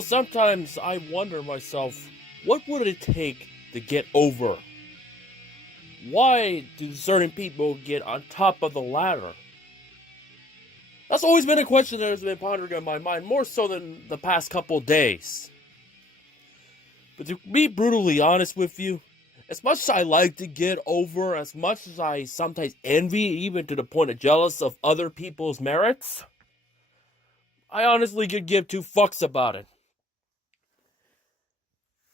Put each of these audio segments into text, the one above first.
Sometimes I wonder myself, what would it take to get over? Why do certain people get on top of the ladder? That's always been a question that has been pondering in my mind, more so than the past couple days. But to be brutally honest with you, as much as I like to get over, as much as I sometimes envy, even to the point of jealous of other people's merits, I honestly could give two fucks about it.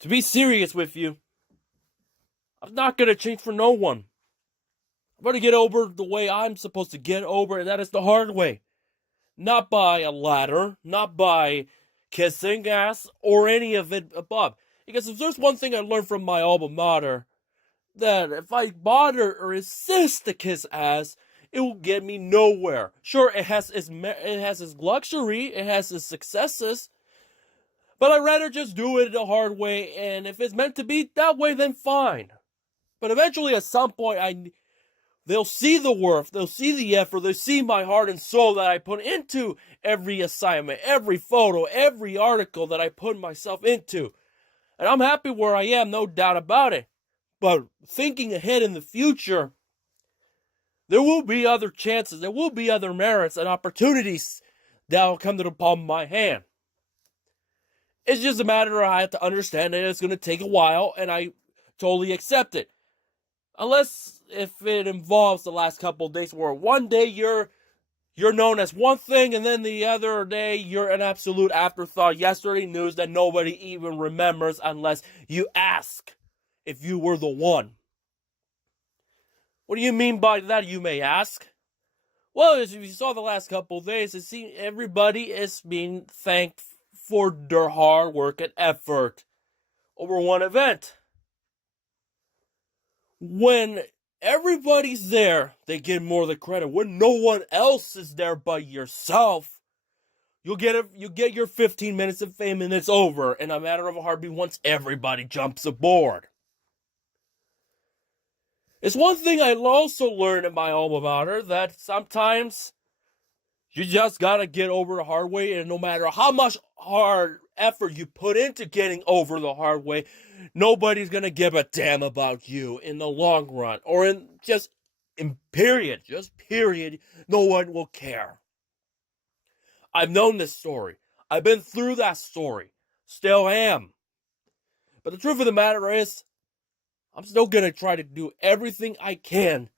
To be serious with you, I'm not gonna change for no one. I'm gonna get over the way I'm supposed to get over, and that is the hard way. Not by a ladder, not by kissing ass, or any of it above. Because if there's one thing I learned from my alma mater, that if I bother or insist to kiss ass, it will get me nowhere. Sure, it has its luxury, it has its successes, but I'd rather just do it the hard way, and if it's meant to be that way, then fine. But eventually, at some point, they'll see the worth, they'll see the effort, they'll see my heart and soul that I put into every assignment, every photo, every article that I put myself into. And I'm happy where I am, no doubt about it. But thinking ahead in the future, there will be other chances, there will be other merits and opportunities that will come to the palm of my hand. It's just a matter of I have to understand that it's going to take a while, and I totally accept it. Unless if it involves the last couple of days where one day you're known as one thing and then the other day you're an absolute afterthought, yesterday news that nobody even remembers unless you ask if you were the one. What do you mean by that, you may ask? Well, as you saw the last couple of days, it seems everybody is being thanked for their hard work and effort over one event. When everybody's there, they get more of the credit. When no one else is there but yourself, you get your 15 minutes of fame and it's over in a matter of a heartbeat once everybody jumps aboard. It's one thing I also learned in my alma mater, that sometimes you just gotta get over the hard way, and no matter how much hard effort you put into getting over the hard way, nobody's gonna give a damn about you in the long run, or in period, no one will care. I've known this story. I've been through that story. Still am. But the truth of the matter is, I'm still gonna try to do everything I can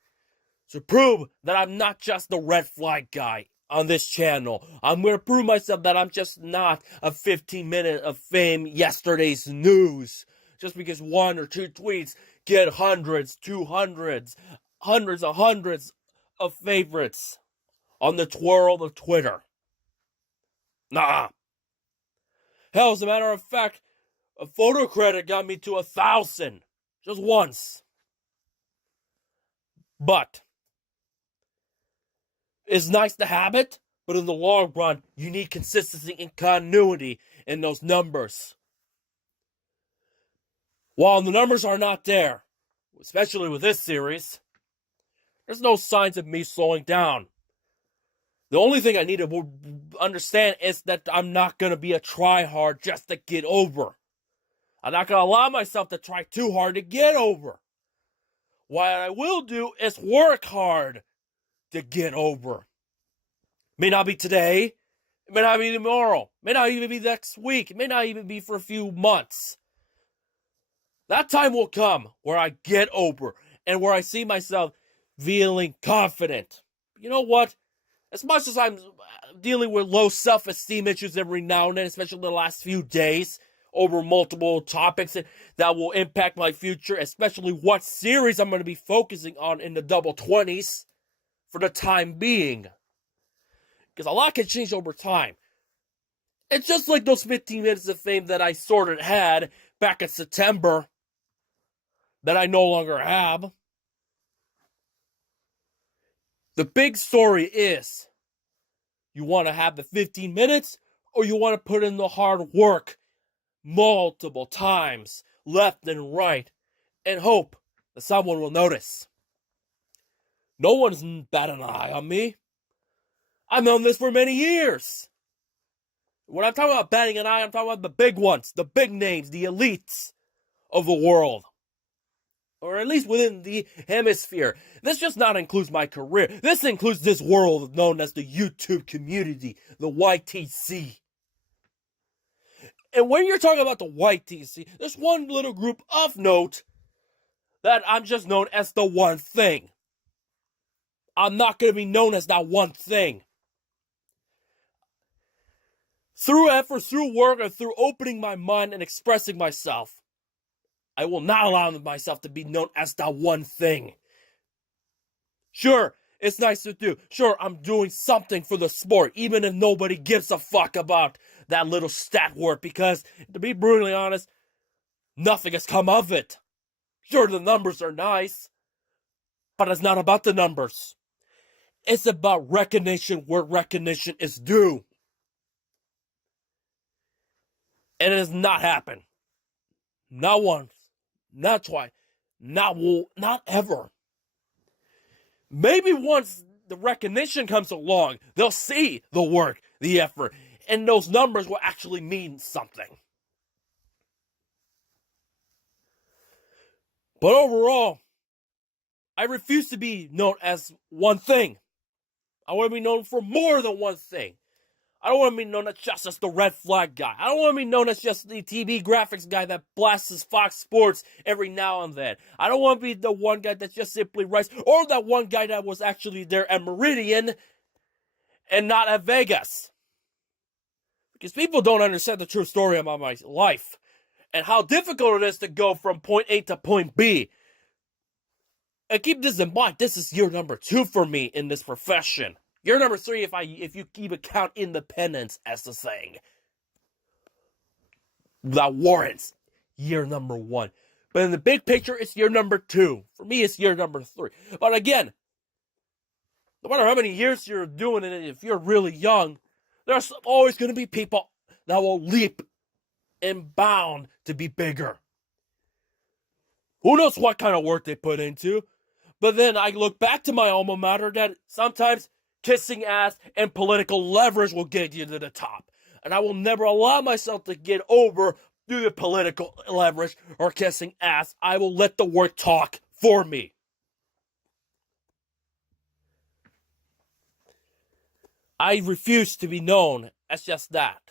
to prove that I'm not just the red flag guy on this channel. I'm going to prove myself that I'm just not a 15-minute of fame, yesterday's news. Just because one or two tweets get hundreds, 200s, hundreds of favorites on the twirl of Twitter. Nah. Hell, as a matter of fact, a photo credit got me to 1,000. Just once. But it's nice to have it, but in the long run, you need consistency and continuity in those numbers. While the numbers are not there, especially with this series, there's no signs of me slowing down. The only thing I need to understand is that I'm not going to be a try-hard just to get over. I'm not going to allow myself to try too hard to get over. What I will do is work hard to get over. May not be today, it may not be tomorrow, it may not even be next week, it may not even be for a few months. That time will come where I get over and where I see myself feeling confident. You know what? As much as I'm dealing with low self-esteem issues every now and then, especially the last few days, over multiple topics that will impact my future, especially what series I'm going to be focusing on in the double 20s for the time being. Because a lot can change over time. It's just like those 15 minutes of fame that I sort of had back in September that I no longer have. The big story is, you want to have the 15 minutes or you want to put in the hard work multiple times, left and right, and hope that someone will notice. No one's batting an eye on me. I've known this for many years. When I'm talking about batting an eye, I'm talking about the big ones, the big names, the elites of the world. Or at least within the hemisphere. This just not includes my career. This includes this world known as the YouTube community, the YTC. And when you're talking about the YTC, there's one little group of note that I'm just known as the one thing. I'm not going to be known as that one thing. Through effort, through work, and through opening my mind and expressing myself, I will not allow myself to be known as that one thing. Sure, it's nice to do. Sure, I'm doing something for the sport, even if nobody gives a fuck about that little stat word, because, to be brutally honest, nothing has come of it. Sure, the numbers are nice, but it's not about the numbers. It's about recognition where recognition is due. And it has not happened. Not once, not twice, not ever. Maybe once the recognition comes along, they'll see the work, the effort, and those numbers will actually mean something. But overall, I refuse to be known as one thing. I want to be known for more than one thing. I don't want to be known as just as the red flag guy. I don't want to be known as just the TV graphics guy that blasts Fox Sports every now and then. I don't want to be the one guy that just simply writes, or that one guy that was actually there at Meridian and not at Vegas. Because people don't understand the true story about my life and how difficult it is to go from point A to point B. And keep this in mind, this is year number 2 for me in this profession. Year number 3 if you keep account independence as the saying. That warrants year number 1. But in the big picture, it's year number 2. For me, it's year number 3. But again, no matter how many years you're doing it, if you're really young, there's always going to be people that will leap and bound to be bigger. Who knows what kind of work they put into? But then I look back to my alma mater that sometimes kissing ass and political leverage will get you to the top. And I will never allow myself to get over through the political leverage or kissing ass. I will let the work talk for me. I refuse to be known as just that.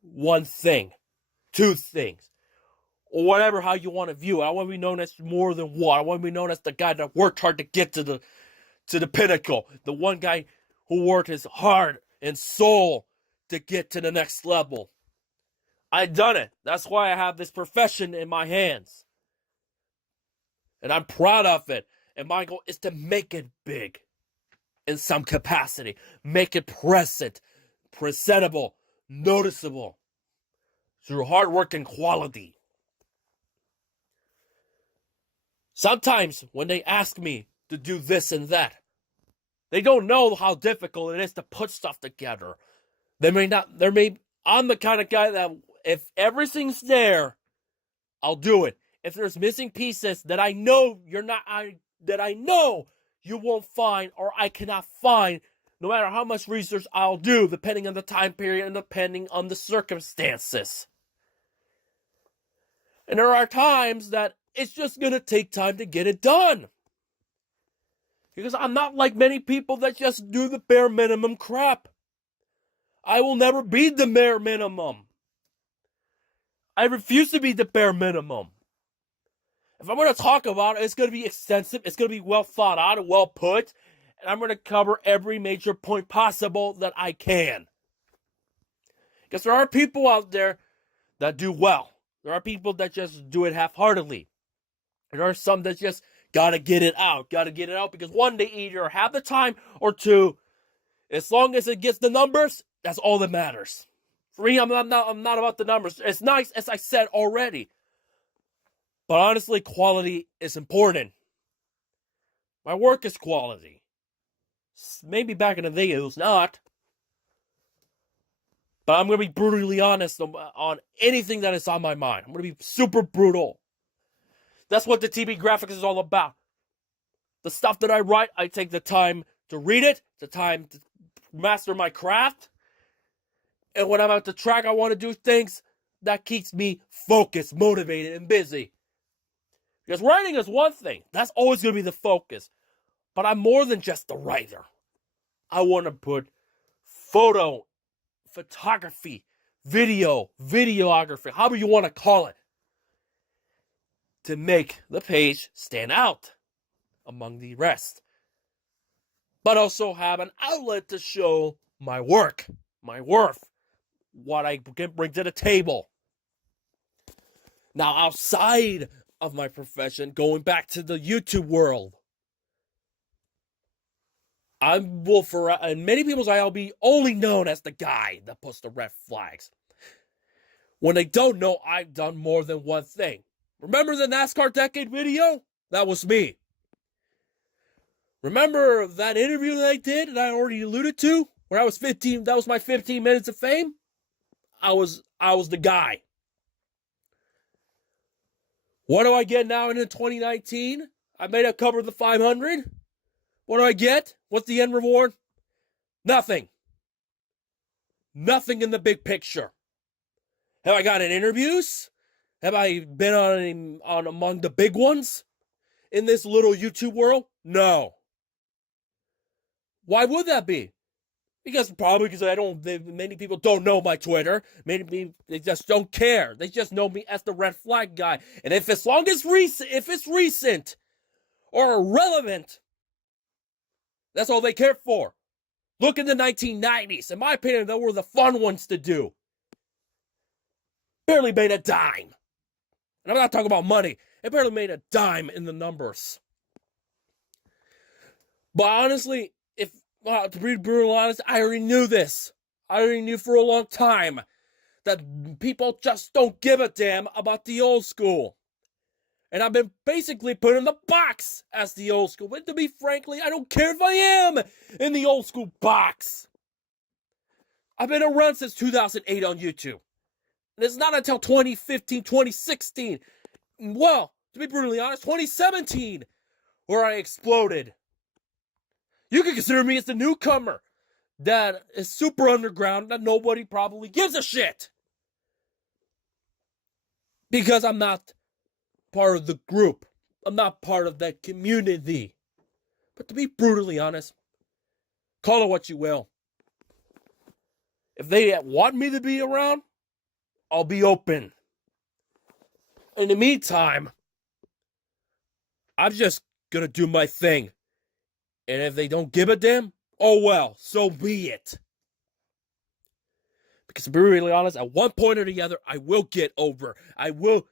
One thing. 2 things. Or whatever, how you want to view it. I want to be known as more than one. I want to be known as the guy that worked hard to get to the pinnacle. The one guy who worked his heart and soul to get to the next level. I've done it. That's why I have this profession in my hands. And I'm proud of it. And my goal is to make it big in some capacity. Make it presentable, noticeable, through hard work and quality. Sometimes when they ask me to do this and that, they don't know how difficult it is to put stuff together. I'm the kind of guy that if everything's there, I'll do it. If there's missing pieces that I know you won't find or I cannot find, no matter how much research I'll do, depending on the time period and depending on the circumstances. And there are times that it's just going to take time to get it done. Because I'm not like many people that just do the bare minimum crap. I will never be the bare minimum. I refuse to be the bare minimum. If I'm going to talk about it, it's going to be extensive, it's going to be well thought out and well put, and I'm going to cover every major point possible that I can. Because there are people out there that do well. There are people that just do it half-heartedly. There are some that just gotta get it out because one, they either have the time, or 2, as long as it gets the numbers, that's all that matters. For me, I'm not about the numbers. It's nice, as I said already. But honestly, quality is important. My work is quality. Maybe back in the day it was not. But I'm going to be brutally honest on anything that is on my mind. I'm going to be super brutal. That's what the TV graphics is all about. The stuff that I write, I take the time to read it, the time to master my craft, And when I'm at the track, I want to do things that keeps me focused, motivated, and busy. Because writing is one thing. That's always going to be the focus. But I'm more than just a writer. I want to put photography, videography, however you want to call it, to make the page stand out among the rest. But also have an outlet to show my work, my worth, what I can bring to the table. Now, outside of my profession, going back to the YouTube world, in many people's eyes, I'll be only known as the guy that puts the red flags. When they don't know, I've done more than one thing. Remember the NASCAR Decade video? That was me. Remember that interview that I did that I already alluded to? Where I was 15, that was my 15 minutes of fame? I was the guy. What do I get now in 2019? I made a cover of the 500. What do I get? What's the end reward? Nothing. Nothing in the big picture. Have I gotten interviews? Have I been on among the big ones in this little YouTube world? No. Why would that be? Because many people don't know my Twitter. Many people, they just don't care. They just know me as the red flag guy. And if it's recent or irrelevant, that's all they care for. Look in the 1990s. In my opinion, they were the fun ones to do. Barely made a dime. And I'm not talking about money. It barely made a dime in the numbers. But honestly, to be brutally honest, I already knew this. I already knew for a long time that people just don't give a damn about the old school. And I've been basically put in the box as the old school. But to be frankly, I don't care if I am in the old school box. I've been around since 2008 on YouTube. And it's not until 2015, 2016, well, to be brutally honest, 2017, where I exploded. You can consider me as the newcomer that is super underground, that nobody probably gives a shit. Because I'm not part of the group. I'm not part of that community. But to be brutally honest, call it what you will. If they want me to be around, I'll be open. In the meantime, I'm just gonna do my thing. And if they don't give a damn, oh well, so be it. Because to be really honest, at one point or the other, I will get over. I will.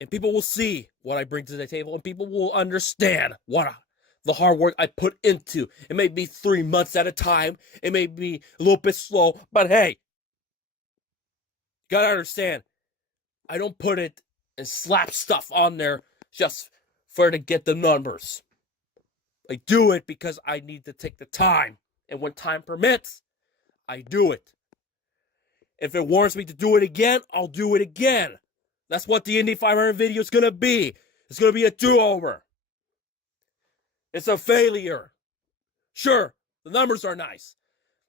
And people will see what I bring to the table, and people will understand the hard work I put into. It may be 3 months at a time. It may be a little bit slow, but hey, you gotta understand, I don't put it and slap stuff on there just for to get the numbers. I do it because I need to take the time. And when time permits, I do it. If it warrants me to do it again, I'll do it again. That's what the Indy 500 video is going to be. It's going to be a do-over. It's a failure. Sure, the numbers are nice.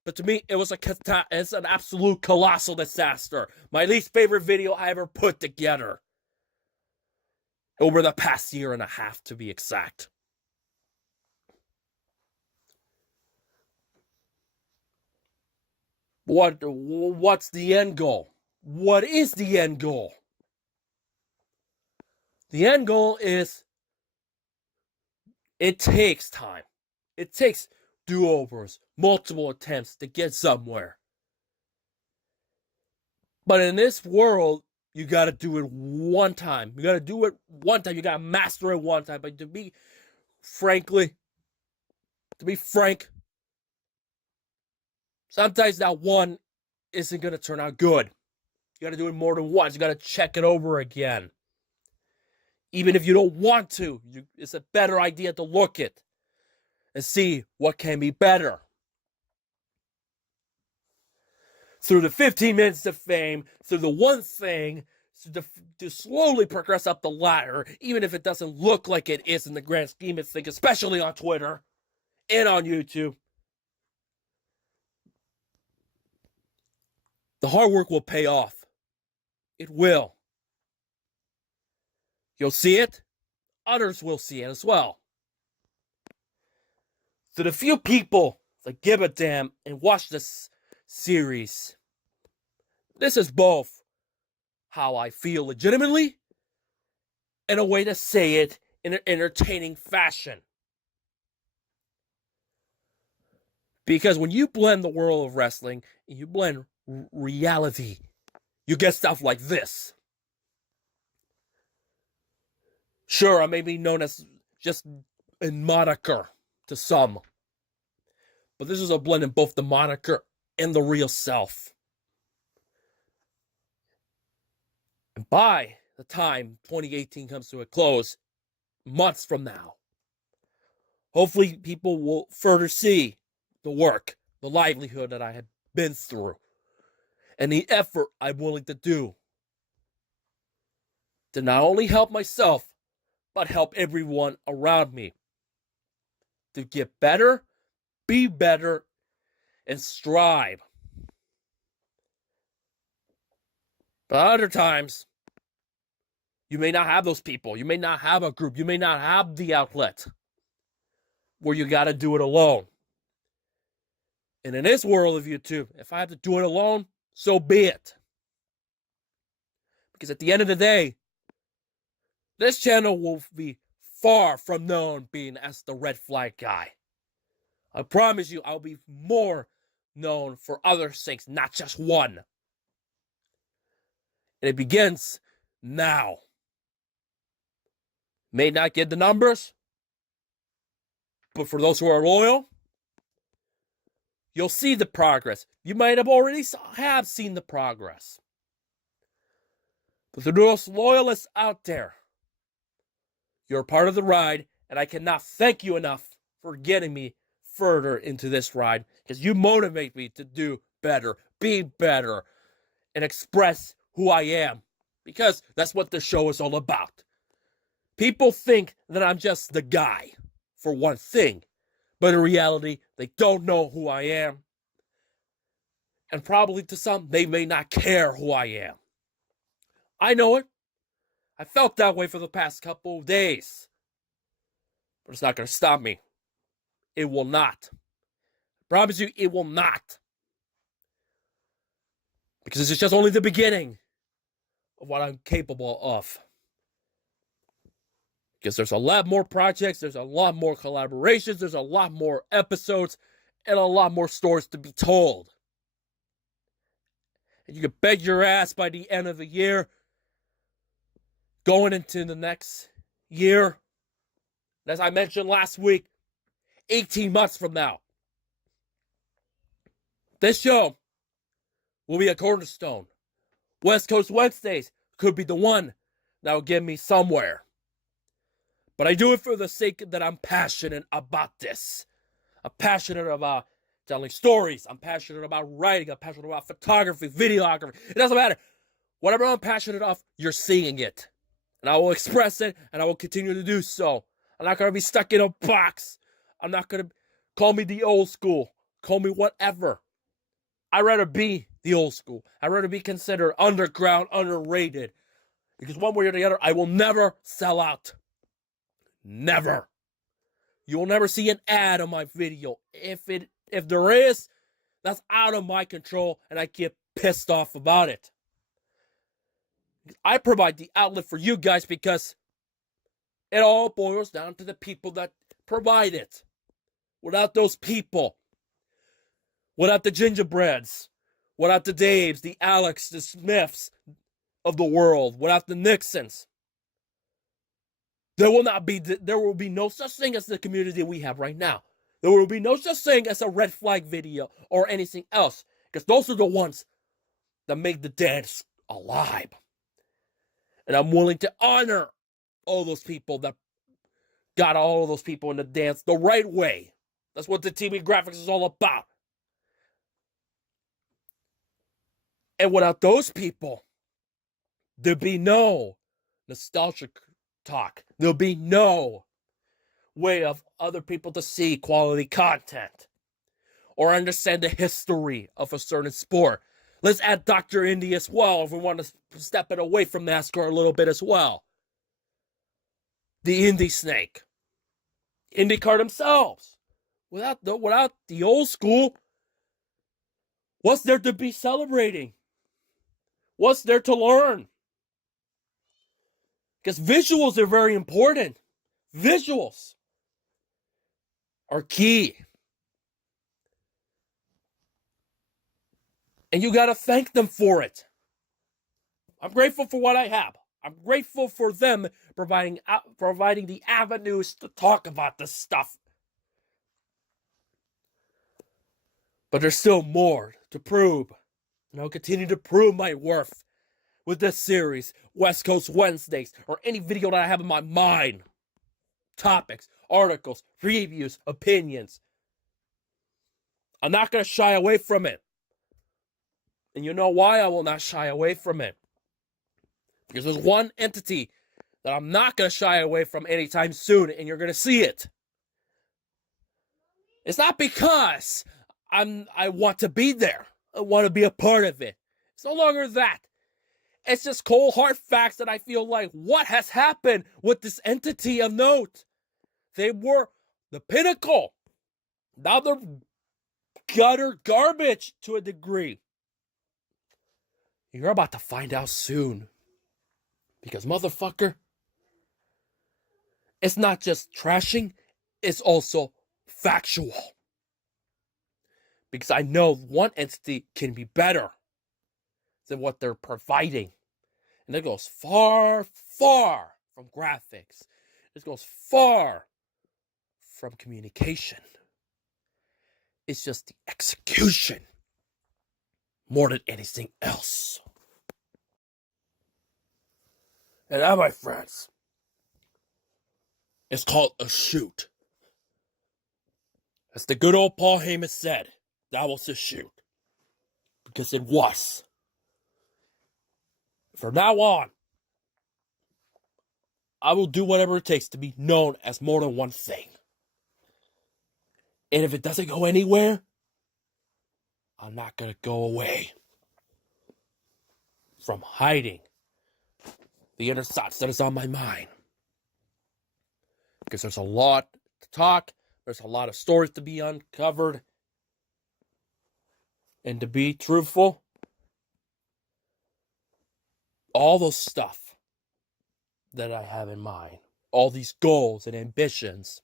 But to me, it's an absolute colossal disaster. My least favorite video I ever put together. Over the past year and a half, to be exact. What's the end goal? What is the end goal? The end goal is, it takes time. It takes do-overs, multiple attempts to get somewhere. But in this world, you got to do it one time. You got to do it one time. You got to master it one time. But to be frank, sometimes that one isn't going to turn out good. You got to do it more than once. You got to check it over again. Even if you don't want to, it's a better idea to look at and see what can be better. Through the 15 minutes of fame, through the one thing, to slowly progress up the ladder, even if it doesn't look like it is in the grand scheme of things, especially on Twitter and on YouTube. the hard work will pay off. It will. You'll see it. Others will see it as well. To the few people that give a damn and watch this series, this is both how I feel legitimately and a way to say it in an entertaining fashion. Because when you blend the world of wrestling and you blend reality, you get stuff like this. Sure, I may be known as just a moniker to some, but this is a blend in both the moniker and the real self. And by the time 2018 comes to a close, months from now, hopefully people will further see the work, the livelihood that I have been through, and the effort I'm willing to do to not only help myself, but help everyone around me to get better, be better, and strive. But other times, you may not have those people. You may not have a group. You may not have the outlet where you got to do it alone. And in this world of YouTube, if I have to do it alone, so be it. Because at the end of the day, this channel will be far from known being as the red flag guy. I promise you, I'll be more known for other things, not just one. And it begins now. May not get the numbers, but for those who are loyal, you'll see the progress. You might have already seen the progress. But for those loyalists out there, you're part of the ride, and I cannot thank you enough for getting me further into this ride, because you motivate me to do better, be better, and express who I am, because that's what the show is all about. People think that I'm just the guy, for one thing, but in reality, they don't know who I am, and probably to some, they may not care who I am. I know it. I felt that way for the past couple of days. But it's not going to stop me. It will not. I promise you, it will not. Because this is just only the beginning of what I'm capable of. Because there's a lot more projects, there's a lot more collaborations, there's a lot more episodes, and a lot more stories to be told. And you can bet your ass by the end of the year, going into the next year, as I mentioned last week, 18 months from now, this show will be a cornerstone. West Coast Wednesdays could be the one that will get me somewhere. But I do it for the sake that I'm passionate about this. I'm passionate about telling stories. I'm passionate about writing. I'm passionate about photography, videography. It doesn't matter. Whatever I'm passionate of, you're seeing it. And I will express it, and I will continue to do so. I'm not going to be stuck in a box. I'm not going to call me the old school. Call me whatever. I'd rather be the old school. I'd rather be considered underground, underrated. Because one way or the other, I will never sell out. Never. You will never see an ad on my video. If there is, that's out of my control, and I get pissed off about it. I provide the outlet for you guys because it all boils down to the people that provide it. Without those people, without the gingerbreads, without the Daves, the Alex, the Smiths of the world, without the Nixons, there will be no such thing as the community we have right now. There will be no such thing as a red flag video or anything else, because those are the ones that make the dance alive. And I'm willing to honor all those people that got all of those people in the dance the right way. That's what the TV graphics is all about. And without those people, there'd be no nostalgic talk. There'll be no way of other people to see quality content or understand the history of a certain sport. Let's add Dr. Indy as well if we want to step it away from NASCAR a little bit as well. The Indy Snake. IndyCar themselves. Without the old school, what's there to be celebrating? What's there to learn? Because visuals are very important. Visuals are key. And you got to thank them for it. I'm grateful for what I have. I'm grateful for them providing the avenues to talk about this stuff. But there's still more to prove. And I'll continue to prove my worth with this series, West Coast Wednesdays, or any video that I have in my mind. Topics, articles, reviews, opinions. I'm not going to shy away from it. And you know why I will not shy away from it? Because there's one entity that I'm not going to shy away from anytime soon, and you're going to see it. It's not because I want to be there. I want to be a part of it. It's no longer that. It's just cold hard facts that I feel like, what has happened with this entity of note? They were the pinnacle. Now they're gutter garbage to a degree. You're about to find out soon. Because, motherfucker, it's not just trashing, it's also factual. Because I know one entity can be better than what they're providing. And it goes far, far from graphics. It goes far from communication. It's just the execution more than anything else. And that, my friends, is called a shoot. As the good old Paul Heyman said, that was a shoot. Because it was. From now on, I will do whatever it takes to be known as more than one thing. And if it doesn't go anywhere, I'm not going to go away from hiding the inner thoughts that is on my mind. Because there's a lot to talk. There's a lot of stories to be uncovered. And to be truthful, all those stuff that I have in mind, all these goals and ambitions,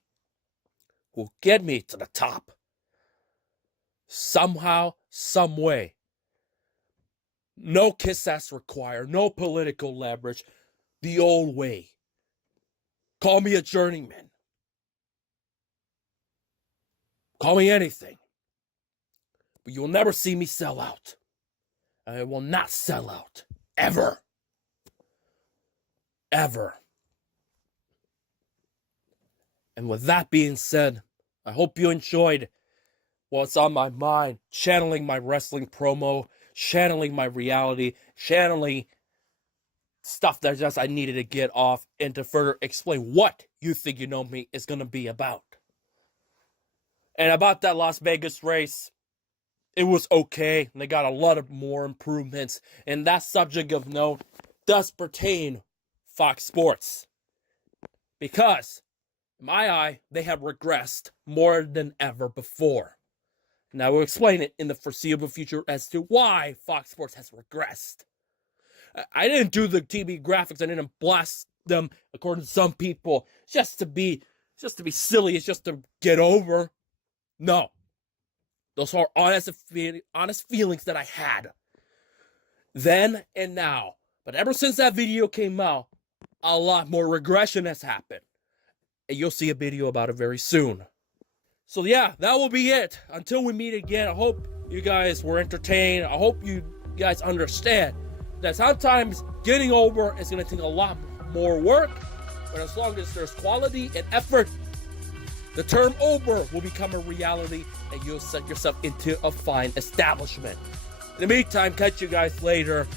will get me to the top. Somehow, some way. No kiss ass required, no political leverage. The old way. Call me a journeyman. Call me anything. But you will never see me sell out. I will not sell out. Ever. Ever. And with that being said, I hope you enjoyed what's on my mind. Channeling my wrestling promo. Channeling my reality. Channeling stuff that just I needed to get off and to further explain what You Think You Know Me is going to be about. And about that Las Vegas race, it was okay. They got a lot of more improvements. And that subject of note does pertain Fox Sports. Because, in my eye, they have regressed more than ever before. And I will explain it in the foreseeable future as to why Fox Sports has regressed. I didn't do the TV graphics. I didn't blast them, according to some people, just to be silly. It's just to get over. No. Those are honest feelings that I had then and now. But ever since that video came out, a lot more regression has happened. And you'll see a video about it very soon. So yeah, that will be it. Until we meet again, I hope you guys were entertained. I hope you guys understand that sometimes getting over is going to take a lot more work. But as long as there's quality and effort, the term over will become a reality and you'll set yourself into a fine establishment. In the meantime, catch you guys later.